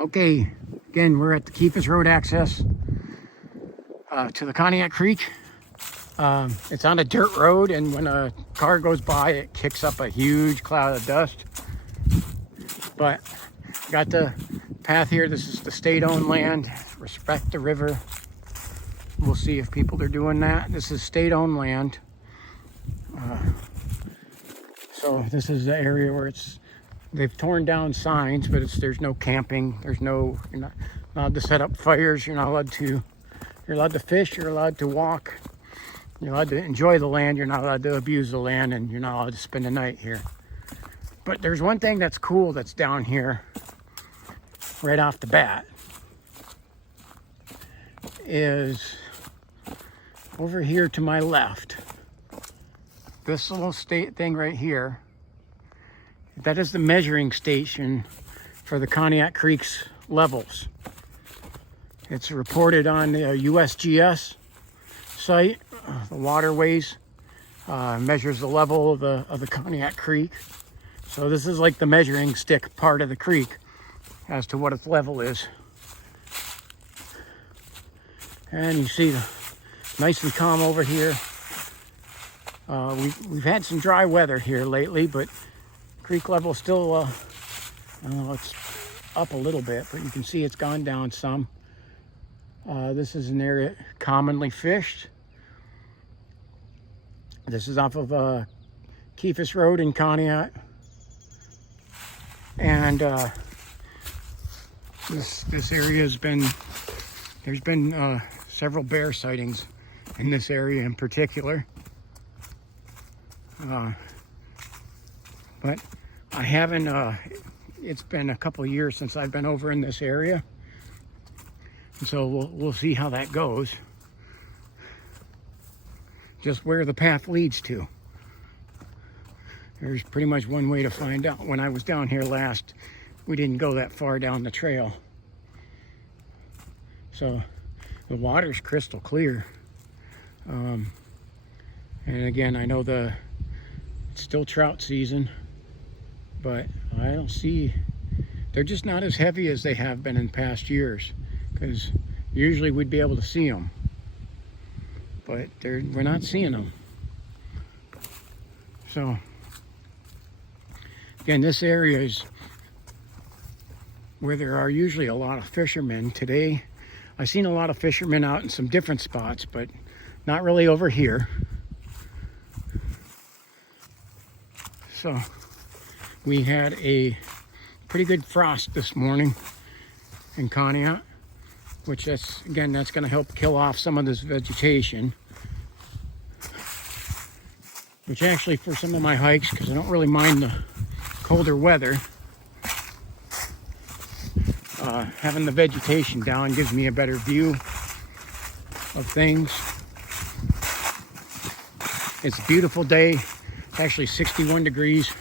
Okay, again, we're at the Keefus Road access to the Conneaut Creek. It's on a dirt road, and when a car goes by, it kicks up a huge cloud of dust. But got the path here. This is the state-owned land. Respect the river. We'll see if people are doing that. This is state-owned land. So this is the area where they've torn down signs, but there's no camping. You're not allowed to set up fires. You're allowed to fish. You're allowed to walk. You're allowed to enjoy the land. You're not allowed to abuse the land, and you're not allowed to spend the night here. But there's one thing that's cool that's down here right off the bat is over here to my left. This little thing right here, that is the measuring station for the Conneaut Creek's levels. It's reported on the USGS site, the waterways, measures the level of the Conneaut Creek. So this is like the measuring stick part of the creek as to what its level is. And you see nice and calm over here. We've had some dry weather here lately, but creek level still, it's up a little bit, but you can see it's gone down some. This is an area commonly fished. This is off of Keefus Road in Conneaut. And this area there's been several bear sightings in this area in particular. But I haven't, it's been a couple of years since I've been over in this area. And so we'll see how that goes. Just where the path leads to. There's pretty much one way to find out. When I was down here last, we didn't go that far down the trail. So the water's crystal clear. And again, I know it's still trout season, but I don't see, they're just not as heavy as they have been in past years, because usually we'd be able to see them, but we're not seeing them. So again, this area is where there are usually a lot of fishermen. Today I've seen a lot of fishermen out in some different spots, but not really over here. So we had a pretty good frost this morning in Conneaut, which that's going to help kill off some of this vegetation, which actually for some of my hikes, because I don't really mind the colder weather, having the vegetation down gives me a better view of things. It's a beautiful day. It's actually 61 degrees.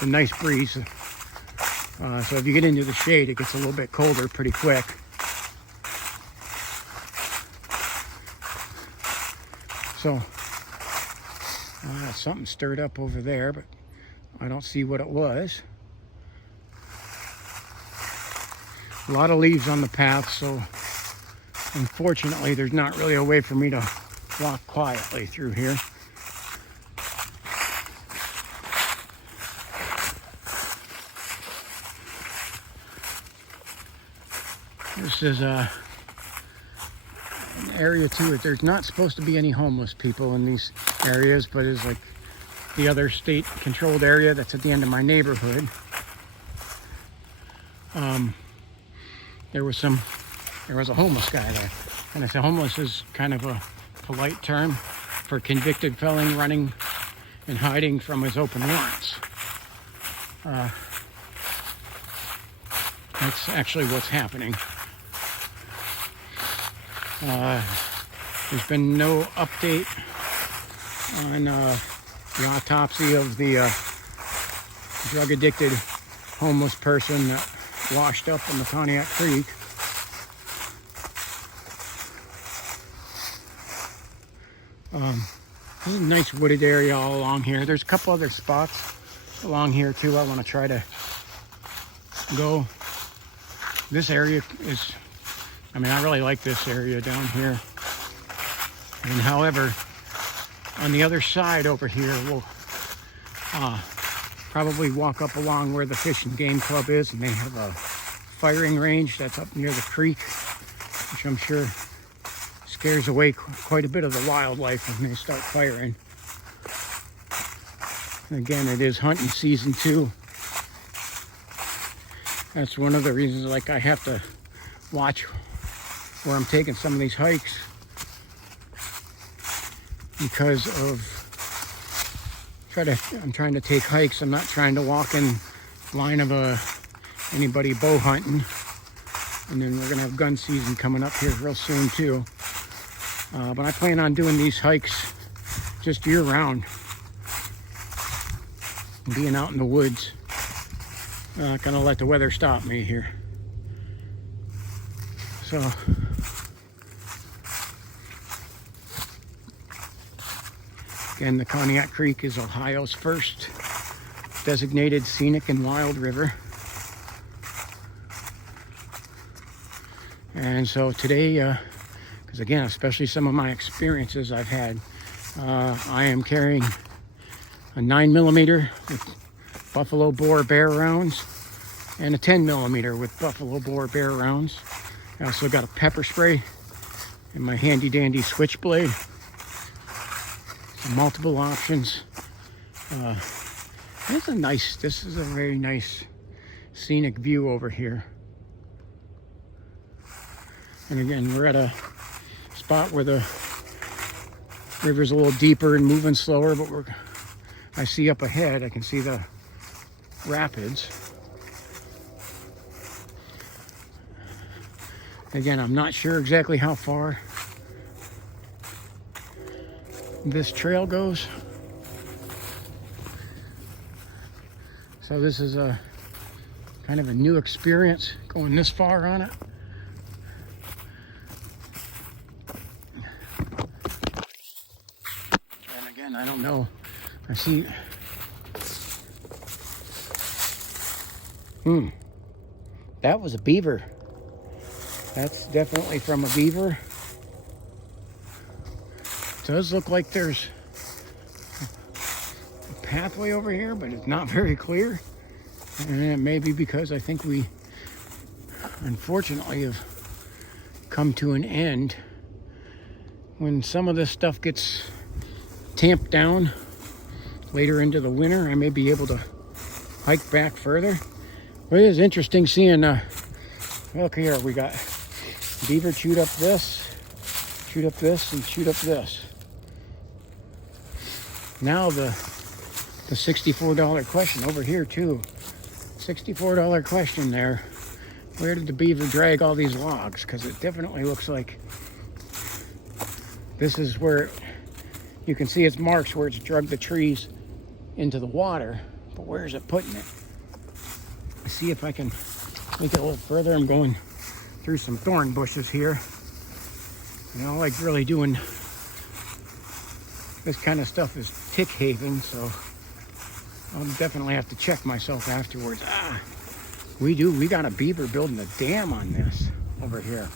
A nice breeze. So if you get into the shade, it gets a little bit colder pretty quick. So something stirred up over there, but I don't see what it was. A lot of leaves on the path, so unfortunately there's not really a way for me to walk quietly through here. This is an area too. There's not supposed to be any homeless people in these areas, but it's like the other state-controlled area that's at the end of my neighborhood. There was a homeless guy there, and I say homeless is kind of a polite term for convicted felon running and hiding from his open warrants. That's actually what's happening. There's been no update on the autopsy of the drug-addicted homeless person that washed up in the Conneaut Creek. This is a nice wooded area all along here. There's a couple other spots along here too I want to try to go. this area is, I mean, I really like this area down here. And however, on the other side over here, we'll probably walk up along where the Fish and Game Club is, and they have a firing range that's up near the creek, which I'm sure scares away quite a bit of the wildlife when they start firing. And again, it is hunting season too. That's one of the reasons, like, I have to watch where I'm taking some of these hikes, because of I'm trying to take hikes. I'm not trying to walk in line of anybody bow hunting. And then we're gonna have gun season coming up here real soon too. But I plan on doing these hikes just year round, being out in the woods. Not gonna let the weather stop me here. So again, the Conneaut Creek is Ohio's first designated scenic and wild river. And so today, because again, especially some of my experiences I've had, I am carrying a 9mm with buffalo boar bear rounds and a 10mm with buffalo boar bear rounds. I also got a pepper spray and my handy dandy switchblade. Multiple options. This is a very nice scenic view over here. And again, we're at a spot where the river's a little deeper and moving slower, but I see up ahead, I can see the rapids. Again, I'm not sure exactly how far this trail goes. So this is a kind of a new experience going this far on it. And again, I don't know. I see. That was a beaver. That's definitely from a beaver. It does look like there's a pathway over here, but it's not very clear. And it may be because I think we unfortunately have come to an end. When some of this stuff gets tamped down later into the winter, I may be able to hike back further. But it is interesting seeing, look here, we got beaver chewed up this, and chewed up this. Now the $64 question over here too. $64 question there. Where did the beaver drag all these logs? Because it definitely looks like this is where you can see its marks where it's drug the trees into the water. But where is it putting it? Let's see if I can make it a little further. I'm going through some thorn bushes here. You know, like really doing this kind of stuff is tick haven, so I'll definitely have to check myself afterwards. We got a beaver building a dam on this over here.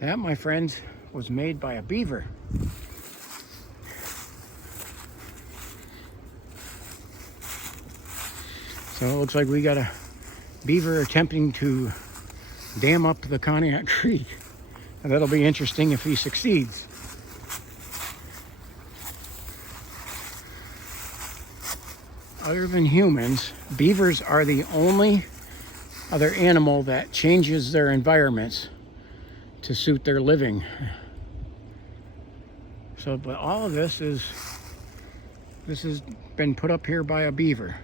That, my friends, was made by a beaver. So it looks like we got a beaver attempting to dam up the Conneaut Creek. And that'll be interesting if he succeeds. Other than humans, beavers are the only other animal that changes their environments to suit their living. So, but all of this has been put up here by a beaver.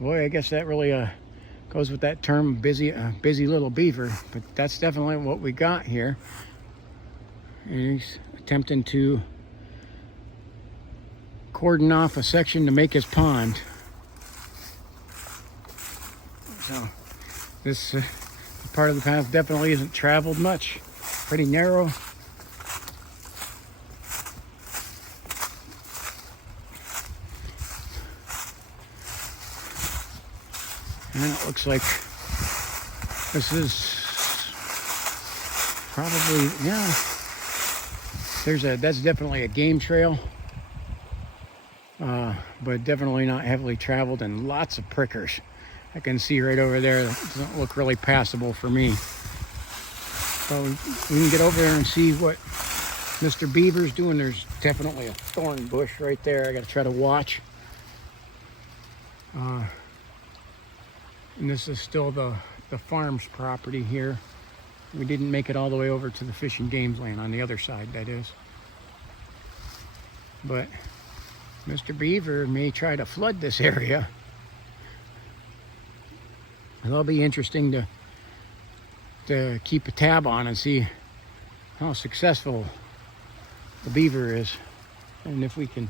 Boy, I guess that really goes with that term, busy little beaver. But that's definitely what we got here. And he's attempting to cordon off a section to make his pond. So this part of the path definitely isn't traveled much. Pretty narrow. And it looks like this is probably, yeah, that's definitely a game trail, but definitely not heavily traveled, and lots of prickers. I can see right over there. That doesn't look really passable for me. So we can get over there and see what Mr. Beaver's doing. There's definitely a thorn bush right there. I got to try to watch. And this is still the farm's property here. We didn't make it all the way over to the Fish and Games land on the other side, that is. But Mr. Beaver may try to flood this area. It'll be interesting to keep a tab on and see how successful the beaver is. And if we can,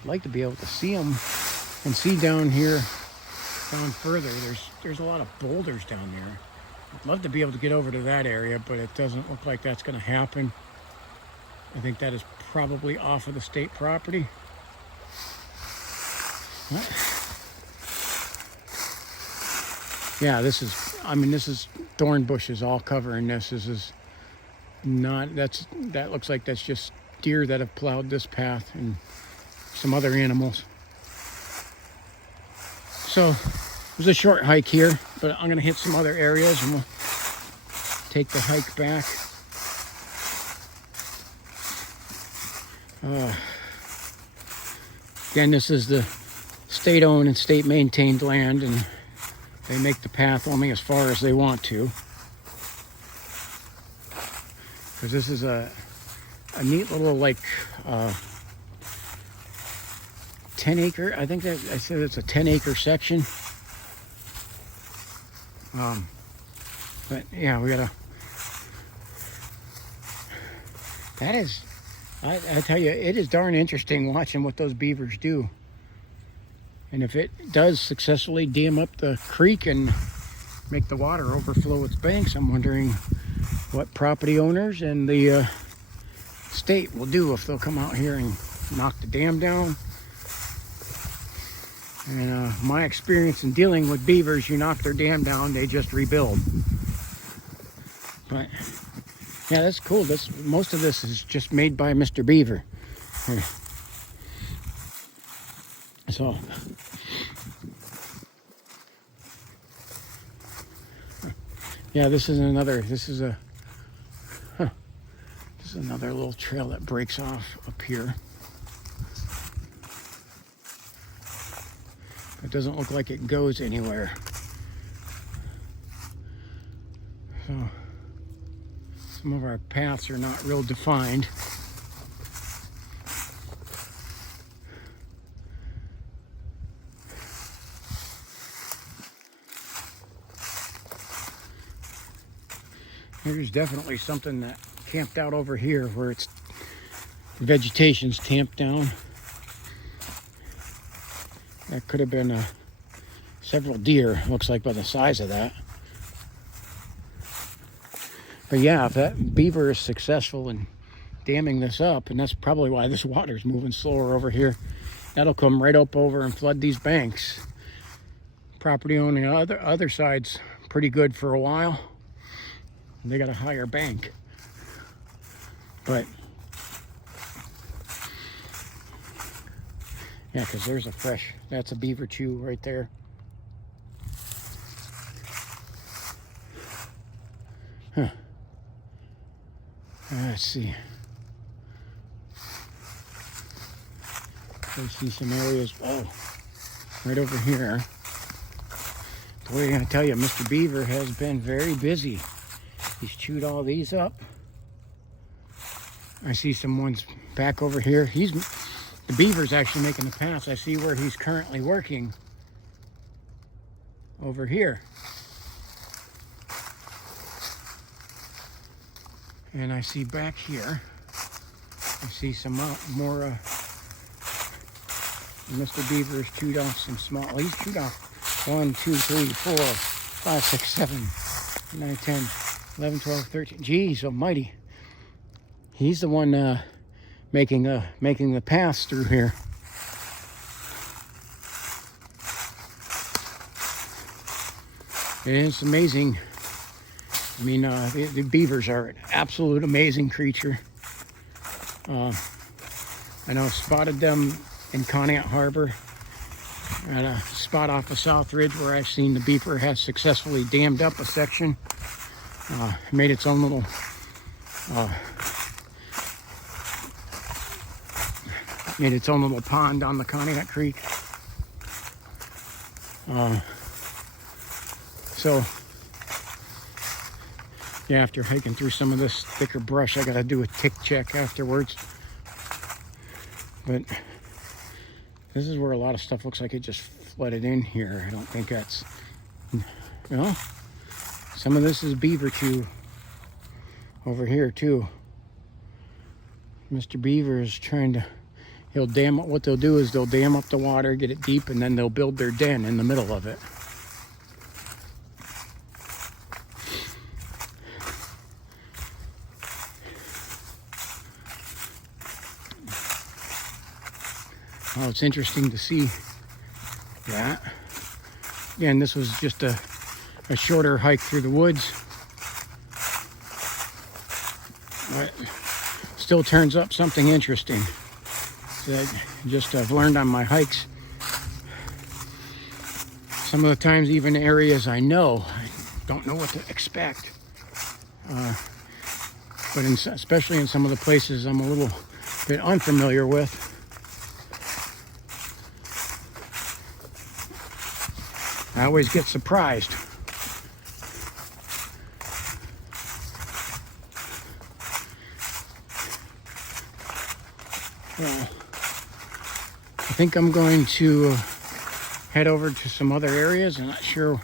I'd like to be able to see them and see down here, down further. There's a lot of boulders down there. I'd love to be able to get over to that area, but it doesn't look like that's going to happen. I think that is probably off of the state property. What? Yeah, this is thorn bushes all covering this. This is not, that looks like that's just deer that have plowed this path and some other animals. So it was a short hike here, but I'm going to hit some other areas and we'll take the hike back. Again, this is the state-owned and state-maintained land, and they make the path only as far as they want to. Because this is a neat little, like, 10-acre, I think that I said it's a 10-acre section. But yeah, we gotta, that is, I tell you, it is darn interesting watching what those beavers do. And if it does successfully dam up the creek and make the water overflow its banks, I'm wondering what property owners and the state will do, if they'll come out here and knock the dam down. And my experience in dealing with beavers, you knock their dam down, they just rebuild. But yeah, that's cool. Most of this is just made by Mr. Beaver. Here. So yeah, this is another little trail that breaks off up here. It doesn't look like it goes anywhere. So some of our paths are not real defined. There's definitely something that camped out over here where the vegetation's tamped down. That could have been several deer, looks like, by the size of that. But yeah, if that beaver is successful in damming this up, and that's probably why this water's moving slower over here, that'll come right up over and flood these banks. Property owning other side's pretty good for a while. They got a higher bank. But yeah, because there's that's a beaver chew right there. Huh. Let's see. I see some areas, right over here. What am I going to tell you? Mr. Beaver has been very busy. He's chewed all these up. I see some ones back over here. The beaver's actually making the pass. I see where he's currently working over here. And I see back here, I see some more, Mr. Beaver's chewed off some small, he's chewed off 1, 2, 3, 4, 5, 6, 7, 9, 10, 11, 12, 13. Geez almighty. He's the one making the pass through here. And it's amazing. I mean, the beavers are an absolute amazing creature. I know I've spotted them in Conneaut Harbor at a spot off of South Ridge where I've seen the beaver has successfully dammed up a section, made its own little pond on the Conneaut Creek. So yeah, after hiking through some of this thicker brush, I gotta do a tick check afterwards. But this is where a lot of stuff looks like it just flooded in here. I don't think that's, some of this is beaver chew over here too. Mr. Beaver is trying to, what they'll do is they'll dam up the water, get it deep, and then they'll build their den in the middle of it. Well, it's interesting to see that. Again, this was just a shorter hike through the woods. But still turns up something interesting that I've learned on my hikes. Some of the times, even areas I know, I don't know what to expect. But especially in some of the places I'm a little bit unfamiliar with, I always get surprised. Well, I think I'm going to head over to some other areas. I'm not sure.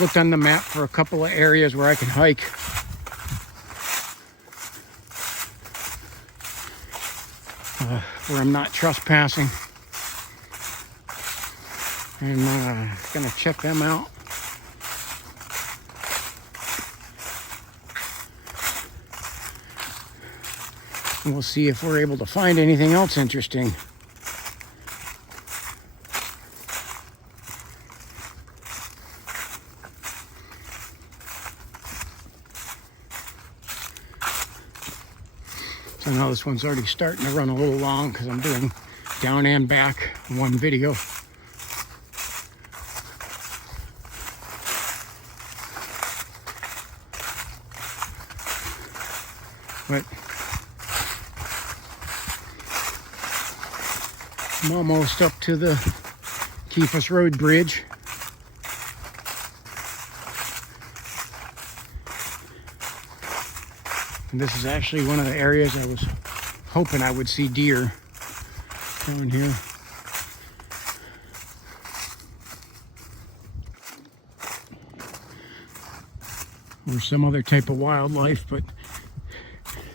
Looked on the map for a couple of areas where I can hike. Where I'm not trespassing. And gonna check them out. And we'll see if we're able to find anything else interesting. So now this one's already starting to run a little long because I'm doing down and back in one video. But I'm almost up to the Keefus Road Bridge. And this is actually one of the areas I was hoping I would see deer down here. Or some other type of wildlife, but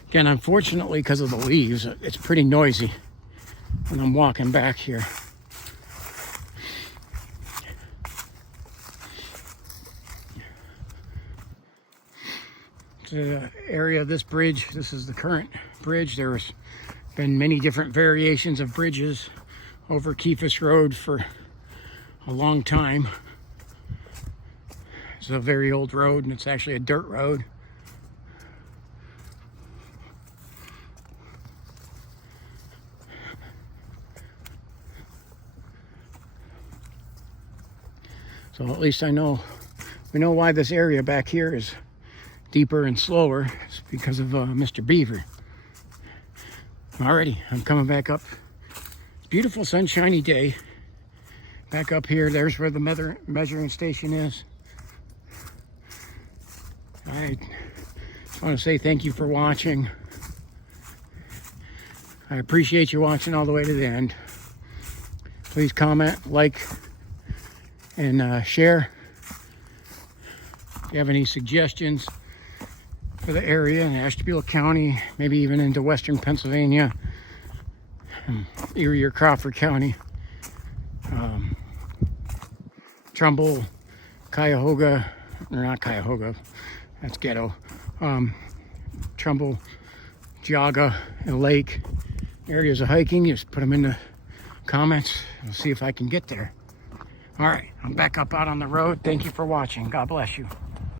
again, unfortunately, because of the leaves, it's pretty noisy when I'm walking back here. The area of this bridge, this is the current bridge. There's been many different variations of bridges over Keefus Road for a long time. It's a very old road, and it's actually a dirt road. So at least we know why this area back here is deeper and slower. It's because of Mr. Beaver. Alrighty, I'm coming back up. Beautiful sunshiny day. Back up here, there's where the measuring station is. I just want to say thank you for watching. I appreciate you watching all the way to the end. Please comment, like, and share. If you have any suggestions for the area in Ashtabula County, maybe even into western Pennsylvania, Erie or Crawford County, Trumbull, Cuyahoga, or not Cuyahoga, that's ghetto, Trumbull, Geauga, and Lake areas of hiking, just put them in the comments. I'll see if I can get there. All right, I'm back up out on the road. Thank you for watching. God bless you.